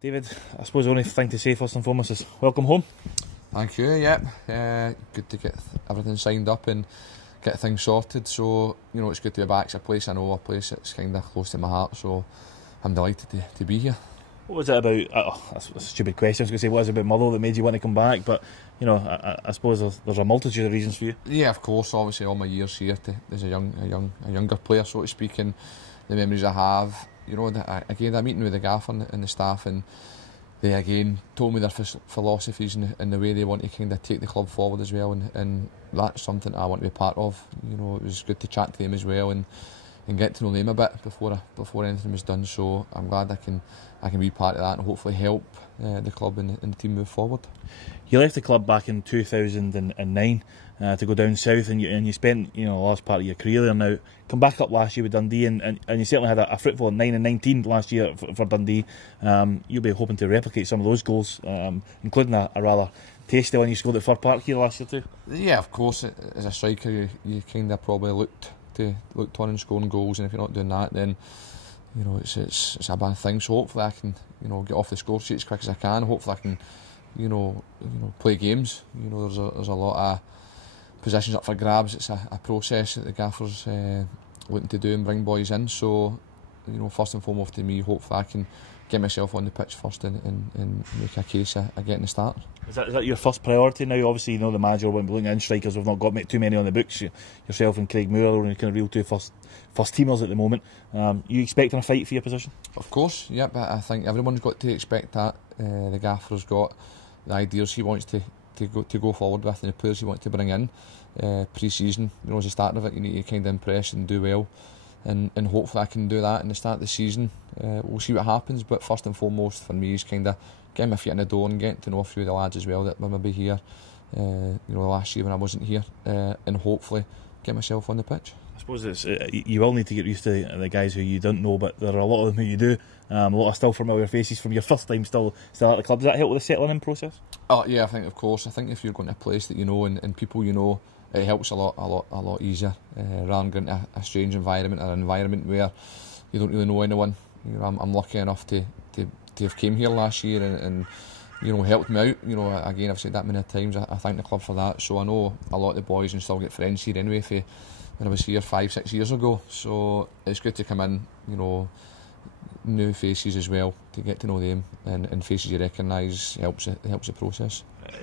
David, I suppose the only thing to say first and foremost is welcome home. Thank you, yep. Good to get everything signed up and get things sorted. So, it's good to be back. It's a place I know, a place that's kind of close to my heart, so I'm delighted to be here. What was it about, that's a stupid question, I was going to say, what was it about Motherwell that made you want to come back? But, I suppose there's a multitude of reasons for you. Yeah, of course, obviously all my years here as a younger player, so to speak, and the memories I have. Again, that meeting with the gaffer and the staff, and they again told me their philosophies and the way they want to kind of take the club forward as well, and that's something I want to be part of. It was good to chat to them as well and get to know them a bit before anything was done. So I'm glad I can be part of that and hopefully help the club and the team move forward. You left the club back in 2009 to go down south, and you spent the last part of your career there now. Come back up last year with Dundee, and you certainly had a fruitful 9 and 19 last year for Dundee. You'll be hoping to replicate some of those goals, including a rather tasty one you scored at Fir Park here last year too. Yeah, of course. As a striker, you kind of probably looked on and scoring goals, and if you're not doing that, then it's a bad thing. So hopefully I can get off the score sheet as quick as I can. Hopefully I can play games. There's a lot of positions up for grabs. It's a process that the gaffer's looking to do and bring boys in. So first and foremost to me, hopefully I can get myself on the pitch first and make a case of getting the start. Is that your first priority now? Obviously, the manager won't be looking at strikers. We've not got too many on the books. Yourself and Craig Moore are kind of real two first teamers at the moment. You expecting a fight for your position? Of course, yeah. But I think everyone's got to expect that. The gaffer's got the ideas he wants to go forward with, and the players he wants to bring in. Pre-season, as the start of it, you need to kind of impress and do well. And hopefully I can do that in the start of the season. We'll see what happens, but first and foremost for me is kind of getting my feet in the door and getting to know a few of the lads as well that were maybe here last year when I wasn't here, and hopefully get myself on the pitch. I suppose it's you will need to get used to the guys who you don't know, but there are a lot of them who you do. A lot of still familiar faces from your first time still at the club. Does that help with the settling in process? Oh yeah, I think of course. I think if you're going to a place that you know and people you know, it helps a lot easier rather than going to a strange environment or an environment where you don't really know anyone. I'm lucky enough to have came here last year and helped me out. Again, I've said that many times. I thank the club for that. So I know a lot of the boys and still get friends here anyway when I was here 5-6 years ago. So it's good to come in, new faces as well, to get to know them and faces you recognise helps the process.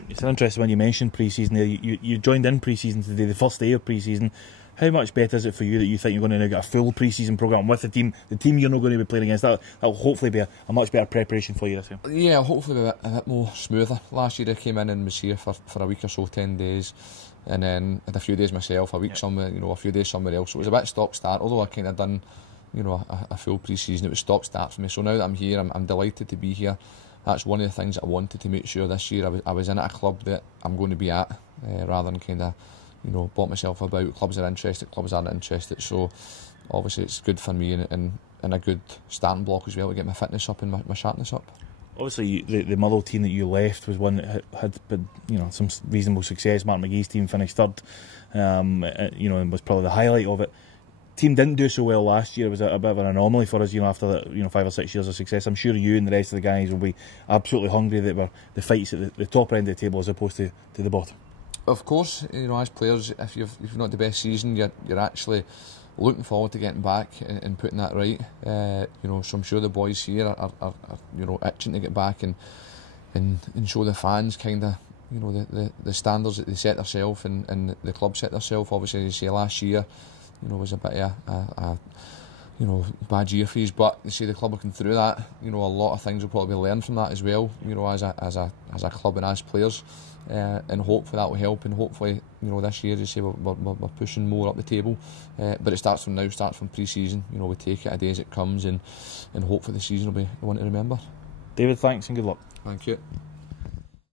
It's an interesting one you mentioned pre-season there. You joined in pre-season today, the first day of pre-season. How much better is it for you that you think you're going to now get a full pre-season programme with the team you're not going to be playing against? That'll hopefully be a much better preparation for you this year. Yeah, hopefully a bit more smoother. Last year I came in and was here for a week or so, 10 days, and then had a few days myself, a week somewhere, a few days somewhere else. So it was a bit stop-start, although I kind of done a full pre-season. It was stop-start for me. So now that I'm here, I'm delighted to be here. That's one of the things that I wanted to make sure this year I was in at a club that I'm going to be at, rather than kind of bought myself about clubs are interested, clubs aren't interested. So obviously it's good for me and a good starting block as well to get my fitness up and my sharpness up. Obviously the Motherwell team that you left was one that had some reasonable success. Mark McGee's team finished third, and was probably the highlight of it. Team didn't do so well last year. It was a bit of an anomaly for us, after that, 5 or 6 years of success. I'm sure you and the rest of the guys will be absolutely hungry that were the fights at the top end of the table as opposed to the bottom. Of course, as players, if you've not the best season, you're actually looking forward to getting back and putting that right. So I'm sure the boys here are itching to get back and show the fans kind of the standards that they set themselves and the club set themselves. Obviously, as you say, last year was a bit of a bad year for us, but you see the club looking through that. A lot of things will probably learn from that as well. As a club and as players, and hopefully that will help. And hopefully, this year, as you say, we're pushing more up the table. But it starts from now, starts from pre-season. We take it a day as it comes, and hopefully the season will be the one to remember. David, thanks and good luck. Thank you.